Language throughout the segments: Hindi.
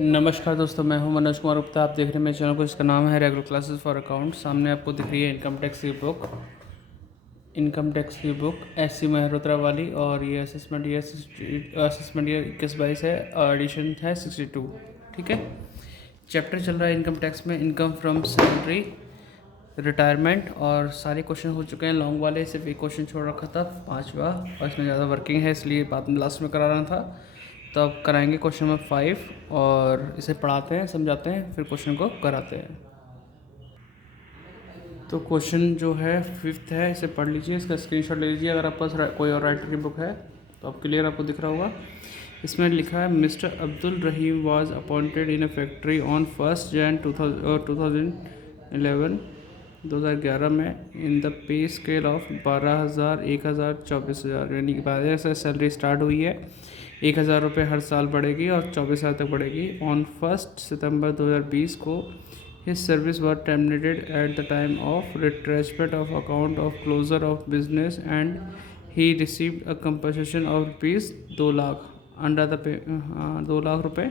नमस्कार दोस्तों, मैं हूं मनोज कुमार गुप्ता। आप देख रहे हैं मेरे चैनल को, जिसका नाम है रेगुलर क्लासेस फॉर अकाउंट। सामने आपको दिख रही है इनकम टैक्स की बुक एस.सी. मेहरोत्रा वाली, और ये असेसमेंट ईयर 21-22 है, एडिशन है 62। ठीक है। चैप्टर चल रहा है इनकम टैक्स में, इनकम फ्रॉम सैलरी, रिटायरमेंट, और सारे क्वेश्चन हो चुके हैं लॉन्ग वाले। सिर्फ एक क्वेश्चन छोड़ रखा था, पांचवा, और इसमें ज़्यादा वर्किंग है इसलिए बाद में लास्ट में करा रहा था। तो अब कराएंगे क्वेश्चन नंबर 5, और इसे पढ़ाते हैं, समझाते हैं, फिर क्वेश्चन को कराते हैं। तो क्वेश्चन जो है 5th है, इसे पढ़ लीजिए, इसका स्क्रीनशॉट ले लीजिए। अगर आप पास कोई और राइटर की बुक है तो आप क्लियर आपको दिख रहा होगा। इसमें लिखा है, mister Abdul Rahim was appointed in a factory on 1 जनवरी 2011 2011 में in the pay scale of 12,000, 1,000, 24,000, यानी कि 12,000 से सैलरी स्टार्ट हुई है। 1,000 रुपये हर साल बढ़ेगी और 24,000 तक बढ़ेगी। ऑन 1 सितंबर 2020 को his service was terminated at the time of retrenchment of account of closure of business, and he received a compensation of rupees 2 lakh under the 2 lakh रुपये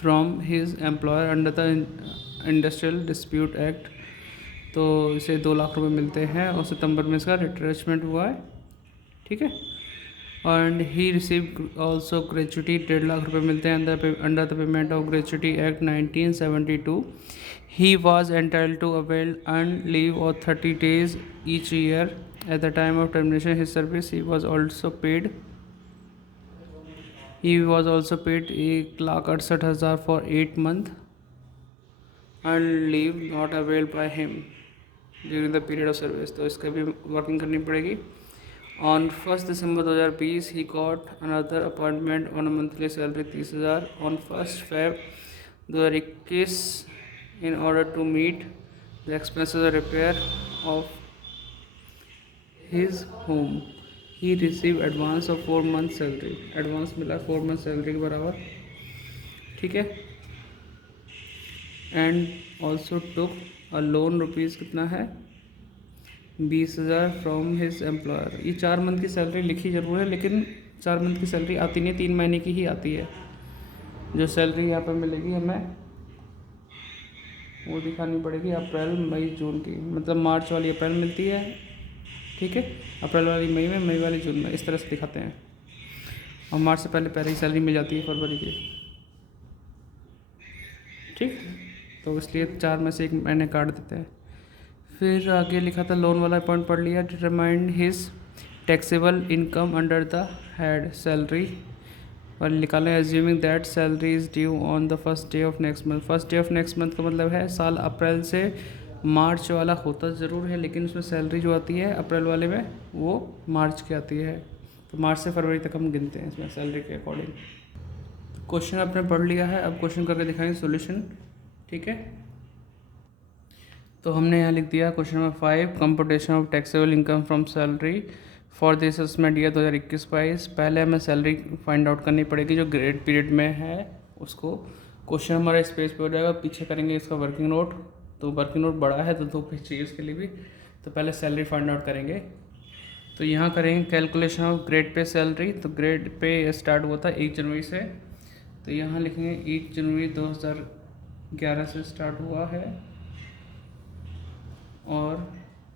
from his employer under the industrial dispute act. तो इसे 2 लाख रुपए मिलते हैं, और सितंबर में इसका रिट्रेचमेंट हुआ है। ठीक है। And he receive also gratuity, 1.5 lakh रुपए मिलते हैं under the payment of gratuity act 1972। He was entitled to avail earn leave और 30 days each year. At the time of termination his service he was also paid 1,68,000 for 8 months and leave not availed by him during the period of service। तो इसका भी वर्किंग करनी पड़ेगी। On 1 December 2020 he got another appointment on a monthly salary 30,000 on 1 Feb 2021 in order to meet the expenses of repair of his home। he received advance of 4 months salary। Advance मिला 4 months सैलरी के बराबर। ठीक है। And also took a loan, rupees कितना है, 20,000 फ्रॉम हिज एम्प्लॉयर। ये 4 मंथ की सैलरी लिखी जरूर है, लेकिन 4 मंथ की सैलरी आती नहीं, 3 महीने की ही आती है। जो सैलरी यहाँ पर मिलेगी हमें वो दिखानी पड़ेगी अप्रैल, मई, जून की। मतलब मार्च वाली अप्रैल मिलती है, ठीक है, अप्रैल वाली मई में, मई वाली जून में, इस तरह से दिखाते हैं। और मार्च से पहले पहले ही सैलरी मिल जाती है फरवरी की। ठीक। तो इसलिए 4 में से 1 महीने काट देते हैं। फिर आगे लिखा था, लोन वाला पॉइंट पढ़ लिया। Determine his taxable income under the head salary, और निकालें assuming that salary is due on the first day of next month. First day of next month का मतलब है साल अप्रैल से मार्च वाला होता ज़रूर है, लेकिन उसमें सैलरी जो आती है अप्रैल वाले में वो मार्च की आती है। तो मार्च से फरवरी तक हम गिनते हैं इसमें सैलरी के अकॉर्डिंग। क्वेश्चन आपने पढ़ लिया है, अब क्वेश्चन करके दिखाएंगे सॉल्यूशन। ठीक है। तो हमने यहाँ लिख दिया question number 5, computation of taxable income from salary for the assessment year 2021-22। पहले हमें सैलरी फाइंड आउट करनी पड़ेगी जो ग्रेड पीरियड में है उसको। क्वेश्चन हमारा इस पेज पे हो जाएगा, पीछे करेंगे इसका वर्किंग नोट। तो वर्किंग नोट बड़ा है तो 2 पेज चाहिए इसके लिए भी। तो पहले सैलरी फाइंड आउट करेंगे। तो यहाँ करेंगे calculation of grade pay salary. तो ग्रेड पे स्टार्ट हुआ था 1 जनवरी से, तो यहाँ लिखेंगे 1 जनवरी 2011 से स्टार्ट हुआ है, और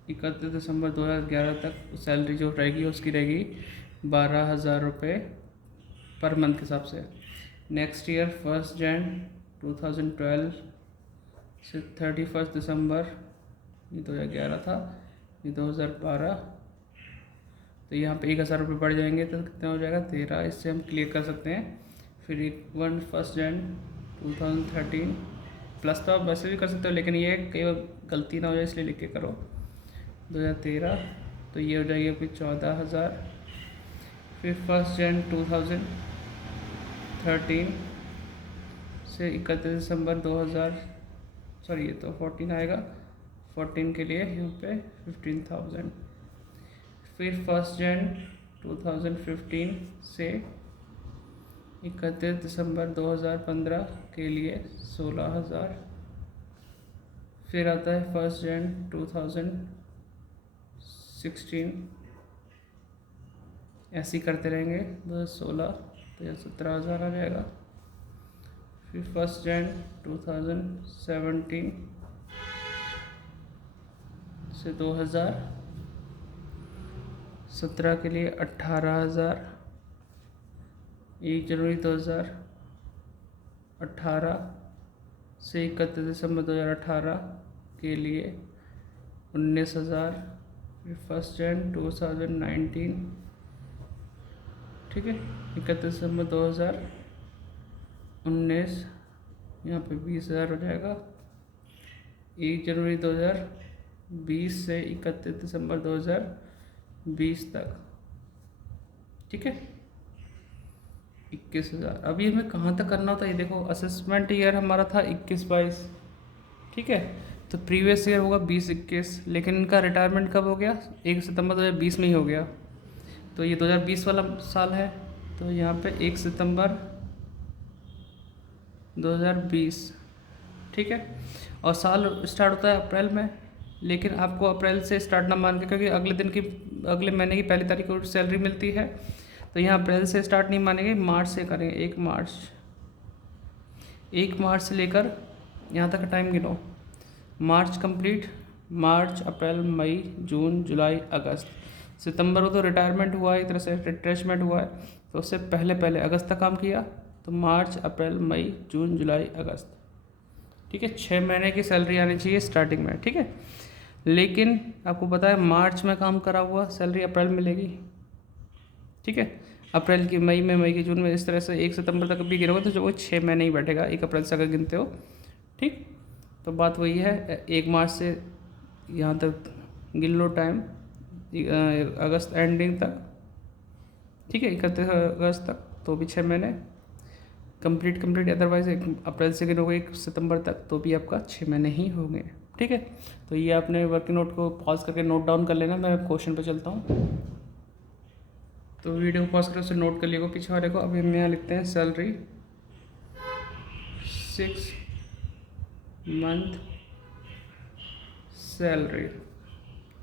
31 दिसंबर 2011 तक सैलरी जो रहेगी उसकी रहेगी 12,000 रुपये पर मंथ के हिसाब से। नेक्स्ट ईयर 1 जनवरी 2012 से 31 दिसंबर, ये 2011 था, ये 2012। तो यहाँ पे 1,000 रुपये बढ़ जाएंगे तो कितना हो जाएगा 13। इससे हम क्लियर कर सकते हैं। फिर 1 जनवरी 2013 प्लस, तो आप वैसे भी कर सकते हो, लेकिन ये कई बार गलती ना हो जाए इसलिए लिख के करो। 2013, तो ये हो जाएगी आपकी 14,000। फिर 1 जनवरी 2013 से 31 दिसंबर 2000, सॉरी ये तो 14 आएगा, 14 के लिए यहाँ पे 15,000। फिर 1 जनवरी 2015 से 31 दिसंबर 2015 के लिए 16,000। फिर आता है 1 जनवरी 2016, ऐसे ही करते रहेंगे 2016, तो यह 17,000 आ जाएगा। फिर 1 जन 2017 से 2017 के लिए 18,000, 1 जनवरी 2018 से 31 दिसंबर 2018 के लिए 19,000, फिर 1 जन 2019, ठीक है, 31 दिसंबर 2019 यहाँ पे 20,000 हो जाएगा। 1 जनवरी 2020 से 31 दिसंबर 2020 तक, ठीक है, 21,000। अभी हमें कहाँ तक करना होता है ये देखो, असेसमेंट ईयर हमारा था 21-22, ठीक है, तो प्रीवियस ईयर होगा 20-21, लेकिन इनका रिटायरमेंट कब हो गया, 1 सितंबर 2020 में ही हो गया, तो ये 2020 वाला साल है, तो यहाँ पे 1 सितंबर 2020, ठीक है। और साल स्टार्ट होता है अप्रैल में, लेकिन आपको अप्रैल से स्टार्ट ना मान के, क्योंकि अगले महीने की पहली तारीख को सैलरी मिलती है, तो यहाँ अप्रैल से स्टार्ट नहीं मानेंगे, मार्च से करेंगे। 1 मार्च से लेकर यहाँ तक टाइम गिनो, मार्च कंप्लीट, मार्च, अप्रैल, मई, जून, जुलाई, अगस्त, सितंबर को तो रिटायरमेंट हुआ है, एक तरह से रिट्रेसमेंट हुआ है, तो उससे पहले अगस्त तक काम किया, तो मार्च, अप्रैल, मई, जून, जुलाई, अगस्त, ठीक है, 6 महीने की सैलरी आनी चाहिए स्टार्टिंग में, ठीक है। लेकिन आपको पता है मार्च में काम करा हुआ सैलरी अप्रैल में मिलेगी, ठीक है, अप्रैल की मई में, मई की जून में, इस तरह से 1 सितंबर तक भी गिरोगे तो जो वो 6 महीने ही बैठेगा, 1 अप्रैल से अगर गिनते हो, ठीक। तो बात वही है, 1 मार्च से यहाँ तक गिन लो टाइम, अगस्त एंडिंग तक, ठीक है, 31 अगस्त तक, तो भी 6 महीने कंप्लीट। अदरवाइज 1 अप्रैल से गिनोगे 1 सितंबर तक, तो भी आपका 6 महीने ही होंगे, ठीक है। तो ये आपने वर्किंग नोट को पॉज करके नोट डाउन कर लेना। मैं क्वेश्चन पे चलता हूँ, तो वीडियो को पॉज करके उसे नोट कर लिएगा पीछे वाले को। अभी हम यहाँ लिखते हैं सैलरी 6 मंथ सैलरी,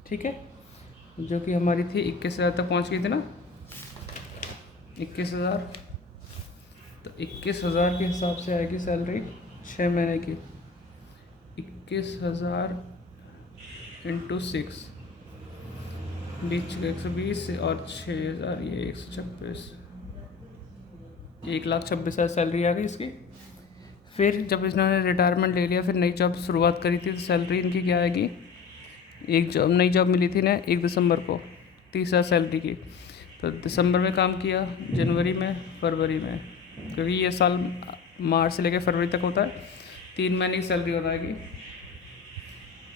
ठीक है, जो कि हमारी थी 21,000 तक पहुँच गई थी ना, 21,000, तो 21,000 के हिसाब से आएगी सैलरी 6 महीने की, 21,000 इंटू 6, 120 और 6,000, ये 126, 1,26,000 सैलरी आ गई इसकी। फिर जब इन्होंने रिटायरमेंट ले लिया, फिर नई जॉब शुरुआत करी थी, तो सैलरी इनकी क्या आएगी, नई जॉब मिली थी ना 1 दिसंबर को, 30,000 सैलरी की, तो दिसंबर में काम किया, जनवरी में, फरवरी में, क्योंकि ये साल मार्च से लेकर फरवरी तक होता है, 3 महीने की सैलरी हो जाएगी,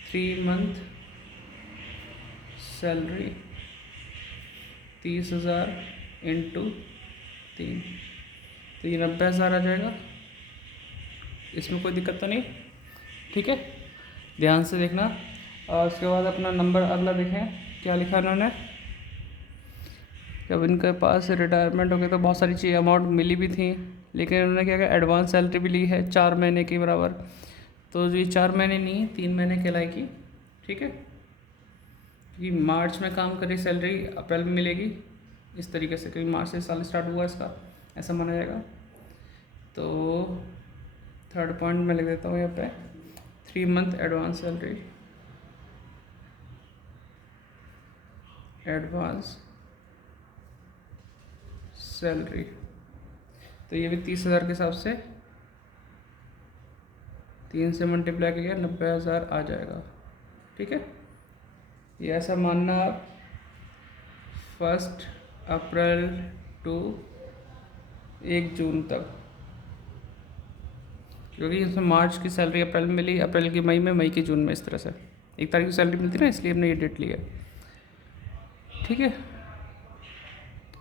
3 मंथ सैलरी 30,000 इंटू 3, तो ये 90,000 आ जाएगा। इसमें कोई दिक्कत तो नहीं, ठीक है, ध्यान से देखना। और उसके बाद अपना नंबर अगला देखें, क्या लिखा इन्होंने, जब इनके पास रिटायरमेंट हो गया तो बहुत सारी चीज़ अमाउंट मिली भी थी, लेकिन इन्होंने क्या किया, एडवांस सैलरी भी ली है 4 महीने के बराबर, तो ये 4 महीने नहीं 3 महीने कहलाएगी, ठीक है, क्योंकि मार्च में काम करी सैलरी अप्रैल में मिलेगी, इस तरीके से, क्योंकि मार्च से साल स्टार्ट हुआ इसका, ऐसा माना जाएगा। तो 3rd पॉइंट में लिख देता हूँ यहाँ पे, 3 month advance salary, advance salary, तो ये भी 30,000 के हिसाब से 3 से मल्टीप्लाई किया 90,000 आ जाएगा, ठीक है। ये ऐसा मानना आप 1 अप्रैल टू 1 जून तक, क्योंकि इसमें मार्च की सैलरी अप्रैल में मिली, अप्रैल की मई में, मई की जून में, इस तरह से 1 तारीख की सैलरी मिलती ना, इसलिए हमने ये डेट ली है, ठीक है,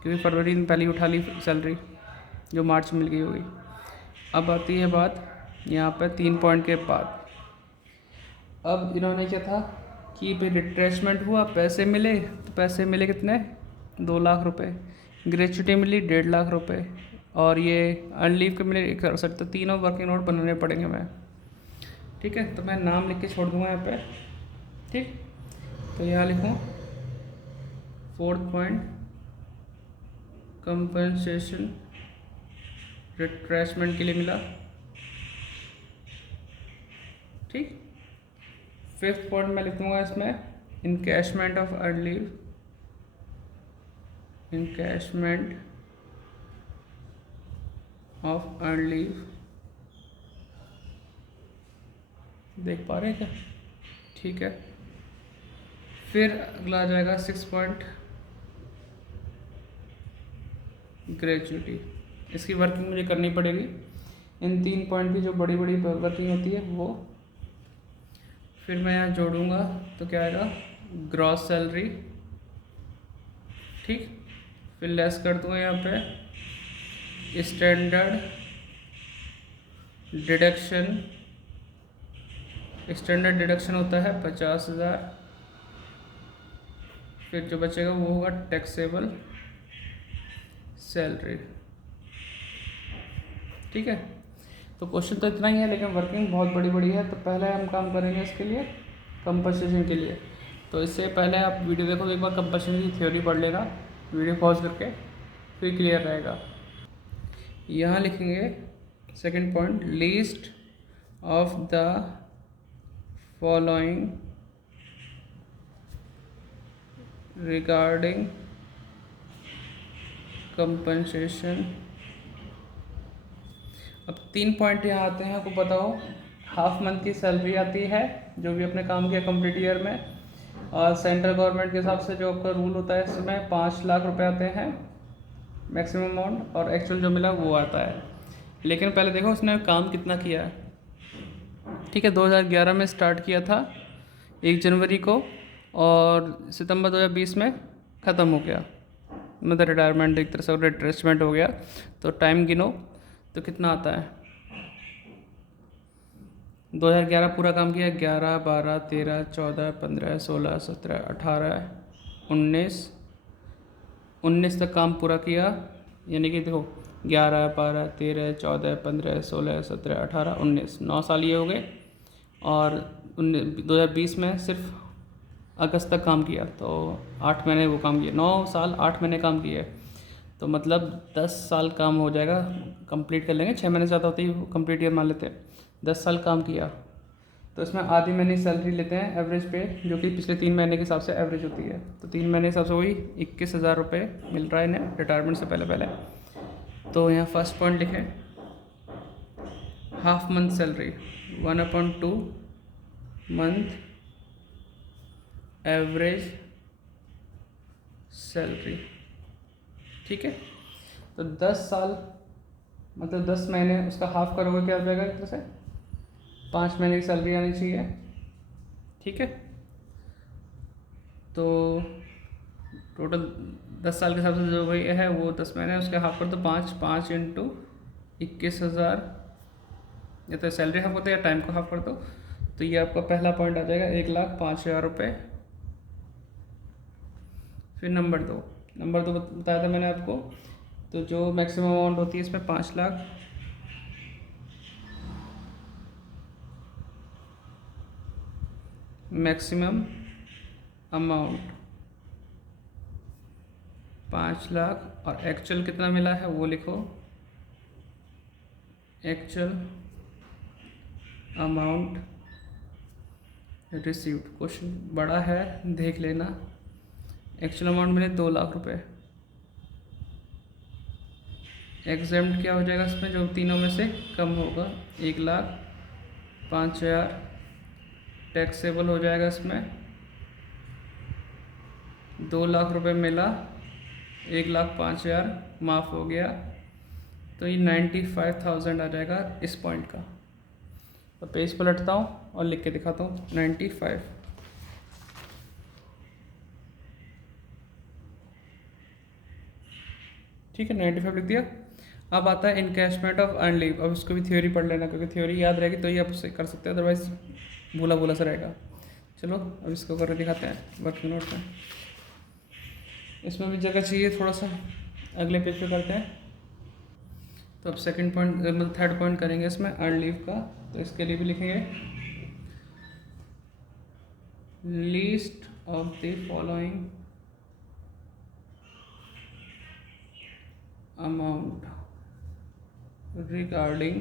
क्योंकि फरवरी में पहले उठा ली सैलरी जो मार्च में मिल गई होगी। अब आती है बात यहाँ पर 3 पॉइंट के बाद, अब इन्होंने क्या था कि भाई रिट्रेसमेंट हुआ, पैसे मिले, तो पैसे मिले कितने, 2 लाख रुपए, ग्रेचुटी मिली 1.5 लाख रुपए, और ये अनलीव के मिले 61, तो तीनों वर्किंग नोट बनाने पड़ेंगे मैं, ठीक है। तो मैं नाम लिख के छोड़ दूँगा यहाँ पे, ठीक, तो यहाँ लिखूँ 4th पॉइंट, कंपनसेशन रिट्रेसमेंट के लिए मिला ठीक। फिफ्थ पॉइंट मैं लिखूँगा इसमें encashment of earn leave, encashment of earn leave, देख पा रहे हैं क्या? ठीक है। फिर अगला आ जाएगा 6 पॉइंट ग्रेजुटी। इसकी वर्किंग मुझे करनी पड़ेगी, इन 3 पॉइंट की जो बड़ी बड़ी वर्किंग होती है वो। फिर मैं यहाँ जोड़ूंगा तो क्या आएगा, ग्रॉस सैलरी, ठीक। फिर लेस कर दूँगा यहाँ पे स्टैंडर्ड डिडक्शन, स्टैंडर्ड डिडक्शन होता है 50,000। फिर जो बचेगा वो होगा टैक्सेबल सैलरी, ठीक है। तो क्वेश्चन तो इतना ही है, लेकिन वर्किंग बहुत बड़ी बड़ी है। तो पहले हम काम करेंगे इसके लिए कंपनसेशन के लिए। तो इससे पहले आप वीडियो देखो, एक बार कंपनसेशन की थ्योरी पढ़ लेना वीडियो पॉज करके, फिर क्लियर रहेगा। यहाँ लिखेंगे second point, list of the following regarding compensation. अब 3 पॉइंट यहाँ आते हैं, आपको पता हो, हाफ मंथ की सैलरी आती है जो भी अपने काम किया कंप्लीट ईयर में, और सेंट्रल गवर्नमेंट के हिसाब से जो आपका रूल होता है इसमें 5 लाख रुपए आते हैं मैक्सिमम अमाउंट, और एक्चुअल जो मिला वो आता है। लेकिन पहले देखो उसने काम कितना किया है, ठीक है। 2011 में स्टार्ट किया था 1 जनवरी को, और सितंबर 2020 में ख़त्म हो गया, मतलब रिटायरमेंट एक तरह से रिट्रेसमेंट हो गया। तो टाइम गिनो तो कितना आता है। 2011 पूरा काम किया, 11, 12, 13, 14, 15, 16, 17, 18, 19 तक काम पूरा किया। यानी कि देखो 11, 12, 13, 14, 15, 16, 17, 18, 19, 9 साल ये हो गए। और 2020 में सिर्फ अगस्त तक काम किया, तो 8 महीने वो काम किया, 9 साल 8 महीने काम किए। तो मतलब 10 साल काम हो जाएगा, कंप्लीट कर लेंगे। 6 महीने से ज़्यादा होती है कंप्लीट ईयर मान लेते हैं। 10 साल काम किया तो इसमें आधी महीने सैलरी लेते हैं एवरेज पे, जो कि पिछले 3 महीने के हिसाब से एवरेज होती है। तो 3 महीने के हिसाब से वही 21,000 रुपये मिल रहा है इन्हें रिटायरमेंट से पहले पहले। तो यहाँ फर्स्ट पॉइंट लिखें, half month salary 1/2 month average salary, ठीक है। तो 10 साल मतलब 10 महीने उसका हाफ करोगे क्या हो जाएगा, एक तरह से 5 महीने की सैलरी आनी चाहिए, ठीक है। तो टोटल 10 साल के हिसाब से जो भाई है वो 10 महीने उसके हाफ कर दो, 5 इंटू 21,000, या तो सैलरी हाफ कर दो या टाइम को हाफ कर दो। तो ये आपका पहला पॉइंट आ जाएगा 1,05,000 रुपये। फिर नंबर दो बताया था मैंने आपको। तो जो मैक्सिमम अमाउंट होती है इसमें 5 लाख, मैक्सिमम अमाउंट 5 लाख, और एक्चुअल कितना मिला है वो लिखो, एक्चुअल अमाउंट रिसीव्ड। क्वेश्चन बड़ा है, देख लेना। एक्चुअल अमाउंट मिले 2 लाख रुपए। एग्जाम्प्ट क्या हो जाएगा इसमें, जो तीनों में से कम होगा, 1,05,000 टैक्सेबल हो जाएगा इसमें। 2 लाख रुपए मिला, 1,05,000 माफ़ हो गया, तो ये 95,000 आ जाएगा इस पॉइंट का। तो पेज पलटता हूँ और लिख के दिखाता हूँ 95, ठीक है। 95 लिख दिया। अब आता है इनकैशमेंट ऑफ अर्न लीव। अब इसको भी थ्योरी पढ़ लेना, क्योंकि थ्योरी याद रहेगी तो ही आप उसे कर सकते हैं, अदरवाइज भूला भूला सा रहेगा। चलो अब इसको करके दिखाते हैं वर्किंग नोट में। इसमें भी जगह चाहिए थोड़ा सा, अगले पेज पे करते हैं। तो अब सेकंड पॉइंट मतलब थर्ड पॉइंट करेंगे इसमें अर्न लीव का। तो इसके लिए भी लिखेंगे list of the following amount regarding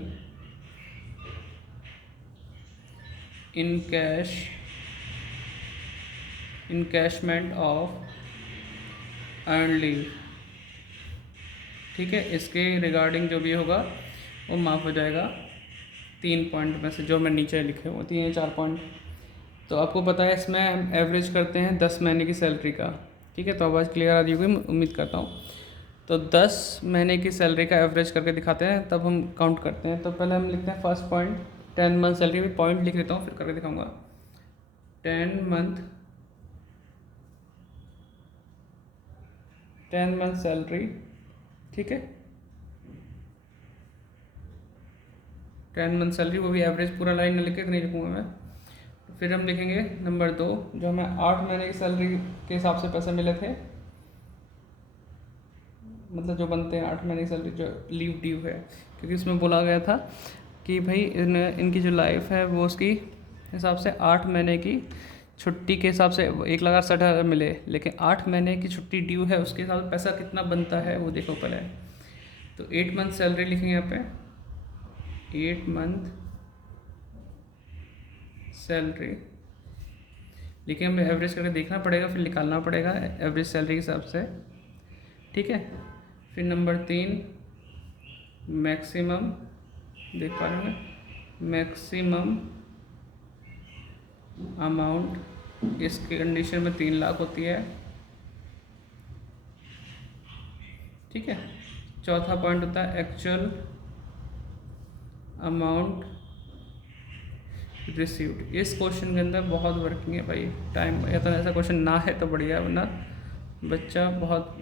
in cash encashment of earn leave. ठीक है, इसके रिगार्डिंग जो भी होगा वो माफ़ हो जाएगा 3 पॉइंट में से जो मैं नीचे लिखे हुए 3 या 4 पॉइंट। तो आपको पता है इसमें हम एवरेज करते हैं 10 महीने की सैलरी का। ठीक है, तो आवाज़ क्लियर आ रही होगी मैं उम्मीद करता हूँ। तो 10 महीने की सैलरी का एवरेज करके दिखाते हैं, तब हम काउंट करते हैं। तो पहले हम लिखते हैं फर्स्ट पॉइंट 10 मंथ सैलरी, भी पॉइंट लिख लेता हूँ फिर करके दिखाऊँगा। 10 मंथ सैलरी। ठीक है, 10 मंथ सैलरी, वो भी एवरेज पूरा लाइन में लिख के नहीं लिखूँगा मैं। फिर हम लिखेंगे नंबर 2, जो हमें 8 महीने की सैलरी के हिसाब से पैसे मिले थे, मतलब जो बनते हैं 8 महीने की सैलरी जो लीव ड्यू है, क्योंकि इसमें बोला गया था कि भाई इनकी जो लाइफ है वो उसकी हिसाब से 8 महीने की छुट्टी के हिसाब से 1,60,000 मिले, लेकिन 8 महीने की छुट्टी ड्यू है उसके हिसाब से पैसा कितना बनता है वो देखो पहले। तो 8 मंथ सैलरी लिखेंगे यहाँ पे, 8 मंथ सैलरी। लेकिन हमें एवरेज करके देखना पड़ेगा, फिर निकालना पड़ेगा एवरेज सैलरी के हिसाब से। ठीक है, फिर नंबर 3 मैक्सिमम, देख पा रहे हैं, मैक्सिमम अमाउंट इसकी कंडीशन में 3 लाख होती है। ठीक है, चौथा पॉइंट होता है एक्चुअल अमाउंट रिसीव्ड। इस क्वेश्चन के अंदर बहुत वर्किंग है भाई, टाइम या तो ऐसा क्वेश्चन ना है तो बढ़िया, वरना बच्चा बहुत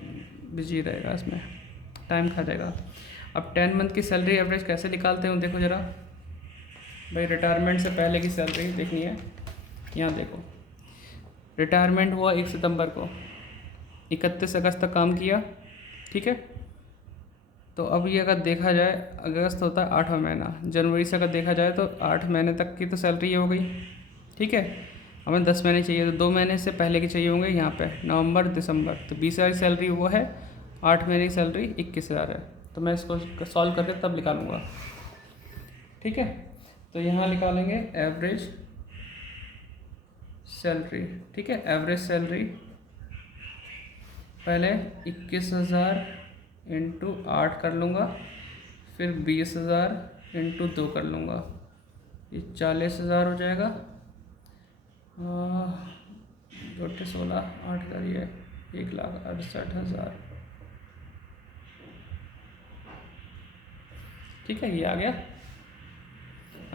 बिजी रहेगा, इसमें टाइम खा जाएगा। अब 10 मंथ की सैलरी एवरेज कैसे निकालते हैं देखो ज़रा भाई। रिटायरमेंट से पहले की सैलरी देखनी है, यहाँ देखो रिटायरमेंट हुआ 1 सितंबर को, 31 अगस्त तक काम किया। ठीक है, तो अब ये अगर देखा जाए अगस्त होता है 8वां महीना, जनवरी से अगर देखा जाए तो 8 महीने तक की तो सैलरी हो गई। ठीक है, हमें 10 महीने चाहिए तो 2 महीने से पहले की चाहिए होंगे यहाँ पे नवंबर दिसंबर, तो 20,000 की सैलरी वो है, 8 महीने की सैलरी 21,000 है। तो मैं इसको सॉल्व करके तब निकालूंगा। ठीक है, तो यहाँ निकालेंगे एवरेज सैलरी। ठीक है, एवरेज सैलरी पहले 21,000 इंटू 8 कर लूँगा, फिर 20,000 इंटू 2 कर लूँगा, ये 40,000 हो जाएगा। 2 16 8 करिए 1,68,000। ठीक है, ये आ गया।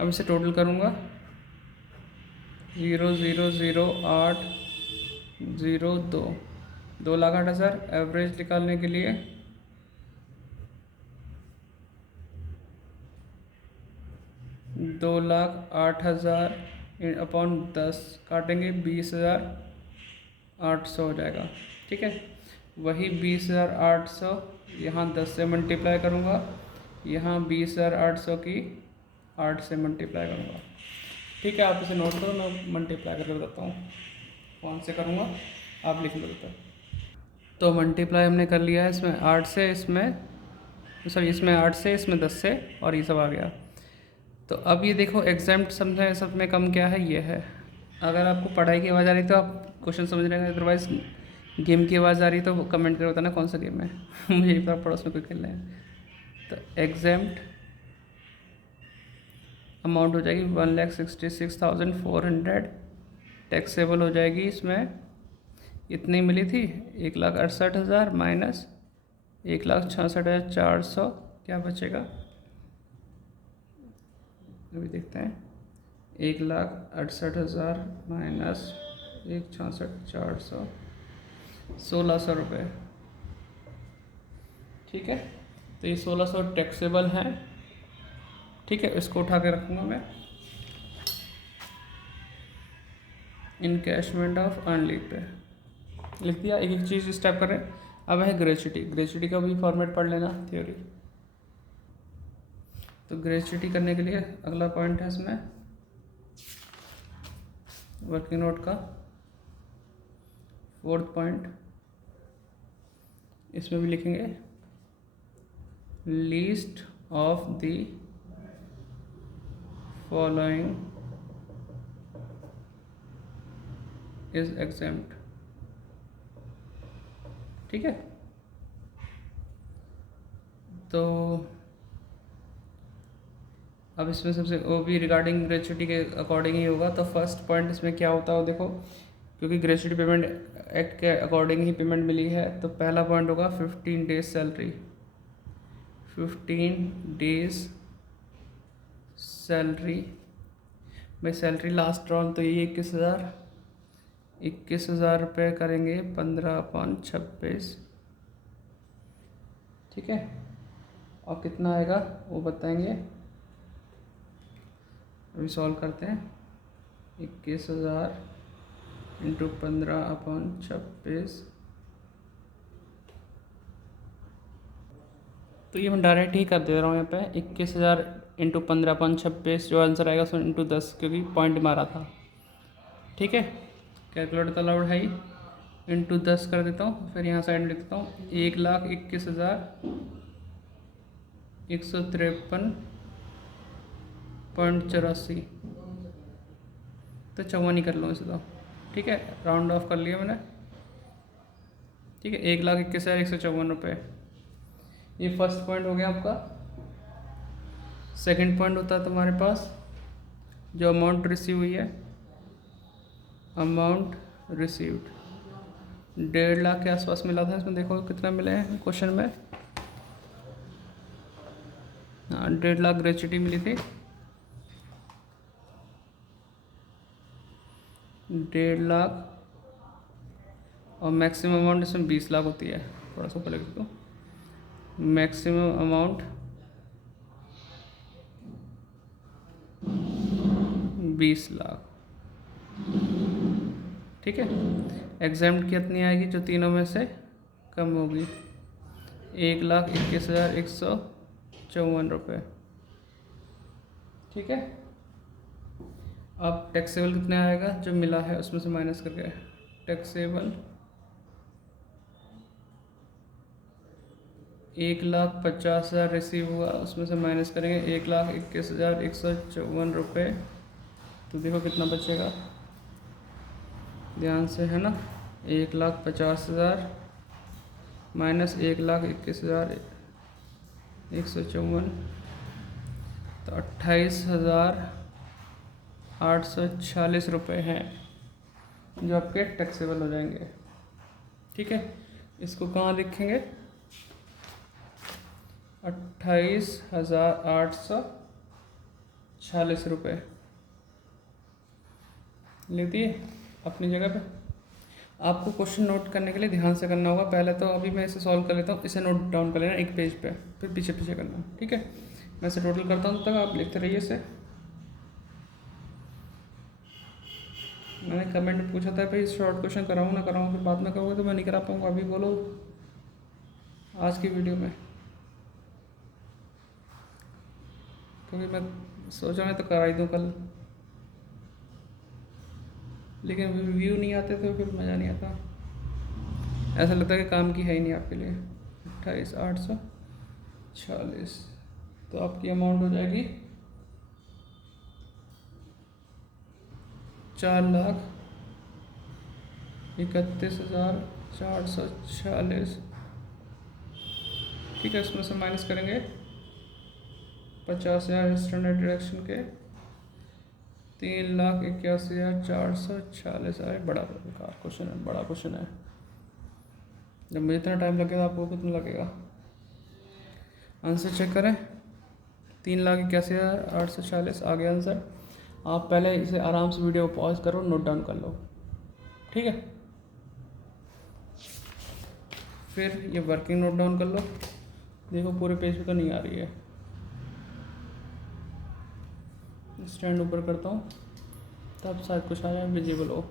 अब इसे टोटल करूँगा 0,008,002, 2,08,000 एवरेज निकालने के लिए 2,08,000 अपॉन 10 काटेंगे 20,800 हो जाएगा। ठीक है, वही 20,800 यहाँ 10 से मल्टीप्लाई करूँगा, यहाँ 20,800 की 8 से मल्टीप्लाई करूँगा। ठीक है, आप इसे नोट करो, मैं मल्टीप्लाई करके बताता हूँ कौन से करूँगा, आप लिख लो तब। तो मल्टीप्लाई हमने कर लिया है, इसमें 8 से, इसमें 8 से, इसमें 10 से, और ये सब आ गया। तो अब ये देखो एग्जाम्प्ट समझे सब में कम क्या है, ये है। अगर आपको पढ़ाई की आवाज़ आ रही तो आप क्वेश्चन समझ रहे हैं, अदरवाइज गेम की आवाज़ आ रही तो कमेंट करके बताना कौन सा गेम है मुझे एक बार पड़ोस में कोई खेल रहे हैं। तो एग्जाम्प्ट अमाउंट हो जाएगी 1,66,400, टैक्सेबल हो जाएगी इसमें इतनी मिली थी 1,68,000 माइनस 1,66,400, क्या बचेगा अभी देखते हैं, 1,68,000 माइनस 1,66,400, 1,600 रुपये। ठीक है, तो ये 1,600 टैक्सेबल हैं। ठीक है, इसको उठा के रखूँगा मैं इनकैशमेंट ऑफ अर्न लीव पे लिख दिया। एक एक चीज़ स्टेप करें। अब है ग्रेचुटी, ग्रेचुटी का भी फॉर्मेट पढ़ लेना थ्योरी। तो ग्रेचुटी करने के लिए अगला पॉइंट है इसमें वर्किंग नोट का 4th पॉइंट, इसमें भी लिखेंगे least of the following is exempt. ठीक है, तो अब इसमें सबसे वो भी रिगार्डिंग ग्रेचुटी के अकॉर्डिंग ही होगा। तो फर्स्ट पॉइंट इसमें क्या होता है वो देखो, क्योंकि ग्रेचुटी पेमेंट एक्ट के अकॉर्डिंग ही पेमेंट मिली है, तो पहला पॉइंट होगा 15 डेज सैलरी। 15 डेज सैलरी, भाई सैलरी लास्ट ड्रॉन तो ये 21,000 रुपये करेंगे 15/26। ठीक है, और कितना आएगा वो बताएंगे, अभी सॉल्व करते हैं। 21,000 इंटू 15/26, तो ये मैं डायरेक्ट ही कर दे रहा हूँ यहाँ पे। 21,000 इंटू 15/26 जो आंसर आएगा उसमें इंटू 10, क्योंकि पॉइंट मारा था। ठीक है, कैलकुलेटर अलाउड है ही, इंटू 10 कर देता हूँ, फिर यहाँ साइड लिख देता हूँ 1,21,153.84, तो 54 ही कर लो इसे तो। ठीक है, राउंड ऑफ कर लिया मैंने। ठीक है, 1,21,154 रुपये, ये फर्स्ट पॉइंट हो गया आपका। सेकंड पॉइंट होता है तुम्हारे पास जो अमाउंट रिसीव हुई है, अमाउंट रिसीव्ड 1.5 लाख के आसपास मिला था। इसमें देखो कितना मिले हैं क्वेश्चन में। हाँ, 1.5 लाख ग्रेचुटी मिली थी, 1.5 लाख, और मैक्सिमम अमाउंट इसमें 20 लाख होती है। थोड़ा सा पहले लिख दो, मैक्सिमम अमाउंट 20 लाख। ठीक है, एग्जाम्प्ट कितनी आएगी जो तीनों में से कम होगी, 1,21,154 रुपये। ठीक है, अब टैक्सेबल कितने आएगा जो मिला है उसमें से माइनस करके, टैक्सेबल 1,50,000 रिसीव हुआ, उसमें से माइनस करेंगे 1,21,154 रुपये। तो देखो कितना बचेगा, ध्यान से है ना, 1,50,000 माइनस 1,21,154, तो 28,846 रुपये हैं जो आपके टैक्सेबल हो जाएंगे। ठीक है, इसको कहाँ लिखेंगे, 28,846 रुपये लिख दिए अपनी जगह पे। आपको क्वेश्चन नोट करने के लिए ध्यान से करना होगा। पहले तो अभी मैं इसे सॉल्व कर लेता हूँ, इसे नोट डाउन कर लेना एक पेज पे, फिर पीछे पीछे करना। ठीक है, मैं इसे टोटल करता हूँ तब तक आप लिखते रहिए इसे। मैंने कमेंट में पूछा था भाई शॉर्ट क्वेश्चन कराऊँ ना कराऊँ, फिर बाद में कहोगे तो मैं नहीं करा पाऊँगा। अभी बोलो आज की वीडियो में, क्योंकि मैं सोचा मैं तो करा ही दूँ कल, लेकिन व्यू नहीं आते तो फिर मज़ा नहीं आता, ऐसा लगता है कि काम की है ही नहीं आपके लिए। 28,846, तो आपकी अमाउंट हो जाएगी 4,31,446। ठीक है, इसमें से माइनस करेंगे 50,000 स्टैंडर्ड डिडक्शन के, 3,81,446। अरे बड़ा बेकार क्वेश्चन है, बड़ा क्वेश्चन है। जब मुझे इतना टाइम लगेगा आपको कितना लगेगा। आंसर चेक करें, 3,81,846 आ गया आंसर। आप पहले इसे आराम से वीडियो पॉज करो, नोट डाउन कर लो। ठीक है, फिर ये वर्किंग नोट डाउन कर लो। देखो पूरे पेज पे तो नहीं आ रही है, स्टैंड ऊपर करता हूँ तब शायद कुछ आ जाए विजिबल हो।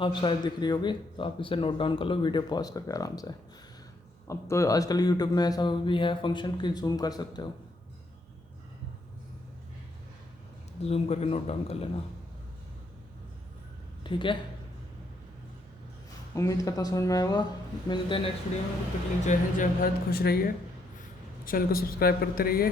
अब शायद दिख रही होगी, तो आप इसे नोट डाउन कर लो वीडियो पॉज करके आराम से। अब तो आजकल यूट्यूब में ऐसा भी है फंक्शन कि जूम कर सकते हो, जूम करके नोट डाउन कर लेना। ठीक है, उम्मीद करता समझ में आएगा। मिलते हैं नेक्स्ट वीडियो में, जय हिंद जय भारत, खुश रहिए। चैनल को सब्सक्राइब करते रहिए।